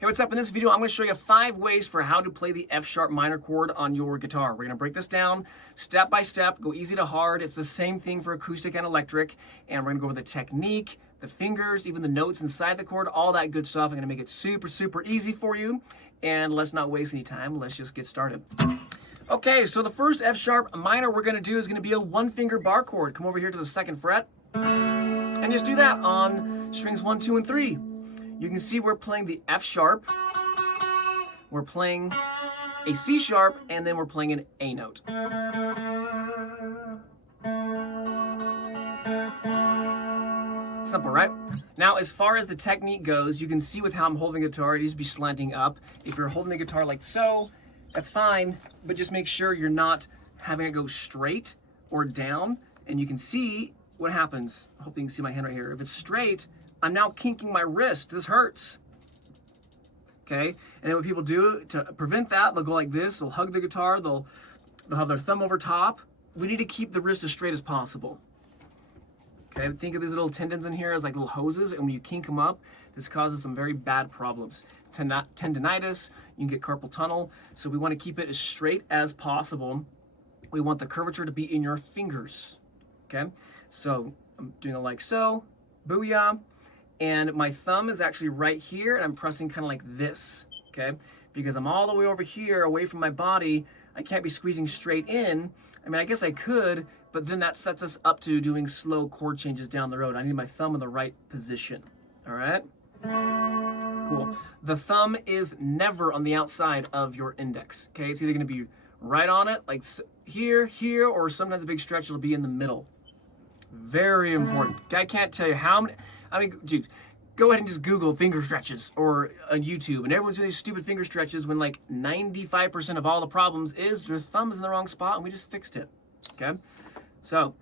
Hey, what's up? In this video, I'm going to show you 5 ways for how to play the F sharp minor chord on your guitar. We're going to break this down step by step, go easy to hard. It's the same thing for acoustic and electric. And we're going to go over the technique, the fingers, even the notes inside the chord, all that good stuff. I'm going to make it super, super easy for you. And let's not waste any time. Let's just get started. Okay, so the first F sharp minor we're going to do is going to be a 1-finger bar chord. Come over here to the 2nd fret and just do that on strings 1, 2, and 3. You can see we're playing the F sharp, we're playing a C sharp, and then we're playing an A note. Simple, right? Now, as far as the technique goes, you can see with how I'm holding the guitar, it needs to be slanting up. If you're holding the guitar like so, that's fine, but just make sure you're not having it go straight or down, and you can see what happens. Hopefully you can see my hand right here. If it's straight, I'm now kinking my wrist. This hurts. Okay? And then what people do to prevent that, they'll go like this. They'll hug the guitar. They'll have their thumb over top. We need to keep the wrist as straight as possible. Okay? Think of these little tendons in here as like little hoses, and when you kink them up, this causes some very bad problems. Tendinitis, you can get carpal tunnel. So we want to keep it as straight as possible. We want the curvature to be in your fingers. Okay? So I'm doing it like so. Booyah. And my thumb is actually right here, and I'm pressing kind of like this, okay? Because I'm all the way over here, away from my body, I can't be squeezing straight in. I mean, I guess I could, but then that sets us up to doing slow chord changes down the road. I need my thumb in the right position, all right? Cool. The thumb is never on the outside of your index, okay? It's either gonna be right on it, like here, or sometimes a big stretch, it'll be in the middle. Very important. I can't tell you how many, I mean, dude, go ahead and just Google finger stretches or on YouTube, and everyone's doing these stupid finger stretches when like 95% of all the problems is their thumb's in the wrong spot, and we just fixed it, okay? So,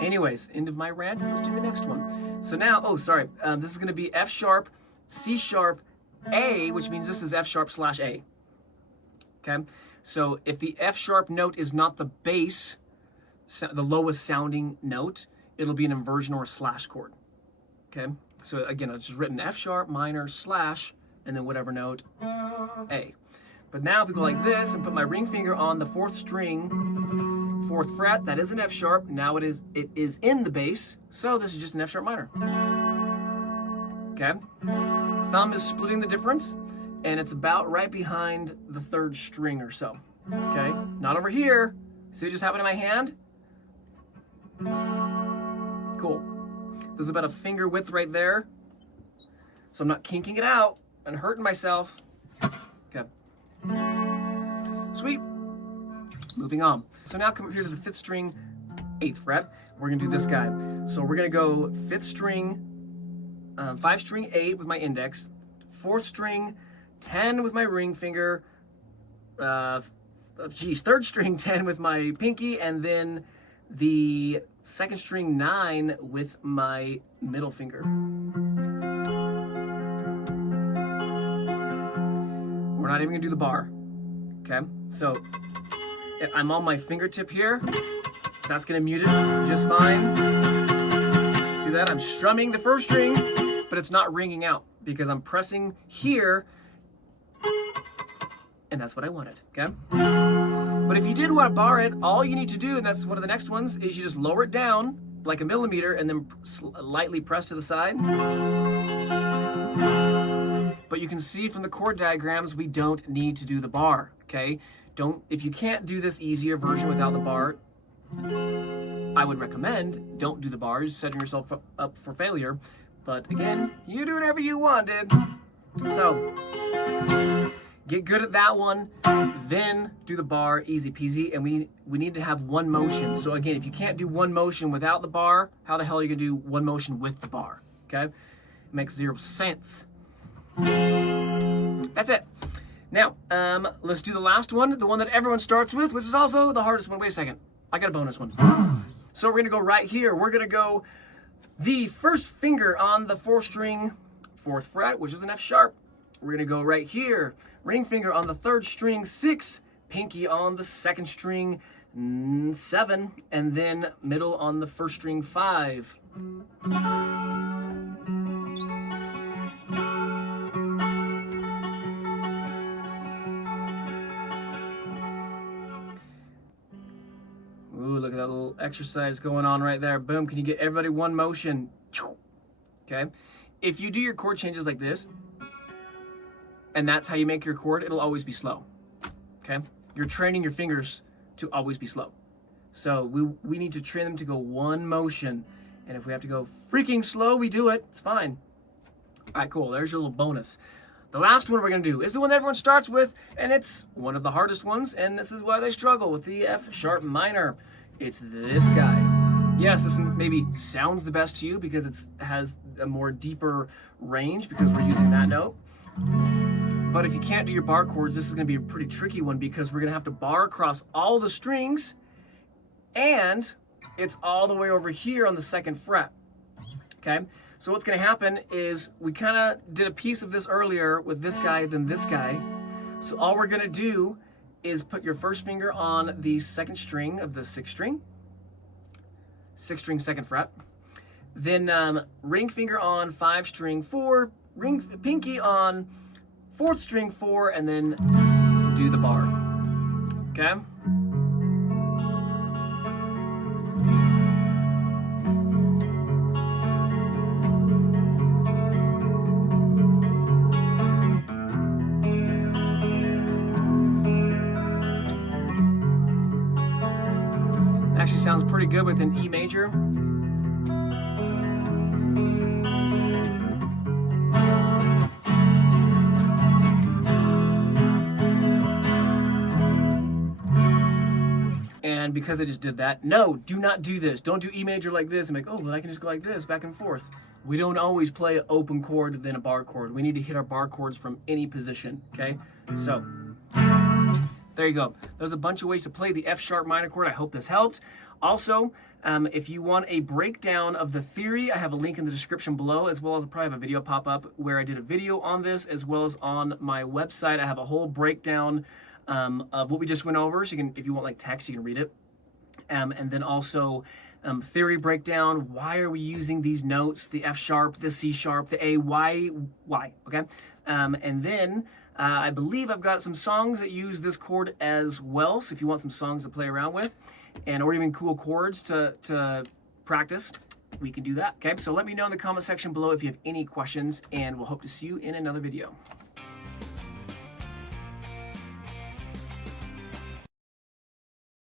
anyways, end of my rant, let's do the next one. So now, this is gonna be F sharp, C sharp, A, which means this is F sharp / A, okay? So if the F sharp note is not the bass, the lowest sounding note, it'll be an inversion or a slash chord. Okay, so again, it's just written F sharp minor slash and then whatever note A. But now if we go like this and put my ring finger on the 4th string, 4th fret, that is an F sharp. Now it is in the bass, so this is just an F sharp minor. Okay, thumb is splitting the difference, and it's about right behind the 3rd string or so. Okay, not over here. See what just happened in my hand? Cool. There's about a finger width right there. So I'm not kinking it out and hurting myself. Okay. Sweet. Moving on. So now come up here to the 5th string, 8th fret. We're gonna do this guy. So we're gonna go 5th string, 5 string 8 with my index, 4th string 10 with my ring finger, 3rd string 10 with my pinky, and then the 2nd string 9 with my middle finger. We're not even gonna do the bar, okay? So I'm on my fingertip here. That's gonna mute it just fine. See that? I'm strumming the 1st string, but it's not ringing out because I'm pressing here, and that's what I wanted, okay? But if you did want to bar it, all you need to do, and that's one of the next ones, is you just lower it down like a millimeter and then lightly press to the side. But you can see from the chord diagrams, we don't need to do the bar, okay? If you can't do this easier version without the bar, I would recommend don't do the bars, setting yourself up for failure. But again, you do whatever you want, dude. So, get good at that one, then do the bar, easy peasy, and we need to have one motion. So again, if you can't do one motion without the bar, how the hell are you gonna do one motion with the bar, okay? It makes 0 sense. That's it. Now, let's do the last one, the one that everyone starts with, which is also the hardest one. Wait a second, I got a bonus one. So we're gonna go right here. We're gonna go the 1st finger on the 4th string, 4th fret, which is an F sharp. We're gonna go right here, ring finger on the 3rd string 6, pinky on the 2nd string 7, and then middle on the 1st string 5. that little exercise going on right there. Boom, can you get everybody one motion? Okay, if you do your chord changes like this, and that's how you make your chord, it'll always be slow. Okay, you're training your fingers to always be slow. So we need to train them to go one motion, and if we have to go freaking slow, we do it. It's fine. All right, cool. There's your little bonus. The last one we're going to do is the one that everyone starts with, and it's one of the hardest ones, and this is why they struggle with the F sharp minor. It's this guy. Yes, this one maybe sounds the best to you because it has a more deeper range because we're using that note. But if you can't do your bar chords, this is going to be a pretty tricky one because we're going to have to bar across all the strings, and it's all the way over here on the 2nd fret. Okay, so what's going to happen is we kind of did a piece of this earlier with this guy, then this guy. So all we're going to do is put your first finger on the 2nd string of the 6th string, 6th string 2nd fret, then ring finger on 5 string 4, ring pinky on 4th string 4, and then do the bar. Okay. Actually sounds pretty good with an E major. And because I just did that, no, do not do this. Don't do E major like this and like, oh, well, I can just go like this, back and forth. We don't always play an open chord then a bar chord. We need to hit our bar chords from any position, okay? So, there you go. There's a bunch of ways to play the F sharp minor chord. I hope this helped. Also, if you want a breakdown of the theory, I have a link in the description below, as well as I'll probably have a video pop up where I did a video on this, as well as on my website. I have a whole breakdown of what we just went over. So you can, if you want like text, you can read it. And then also theory breakdown. Why are we using these notes? The F sharp, the C sharp, the A, why, okay? And then I believe I've got some songs that use this chord as well. So if you want some songs to play around with, or even cool chords to practice, we can do that, okay? So let me know in the comment section below if you have any questions, and we'll hope to see you in another video.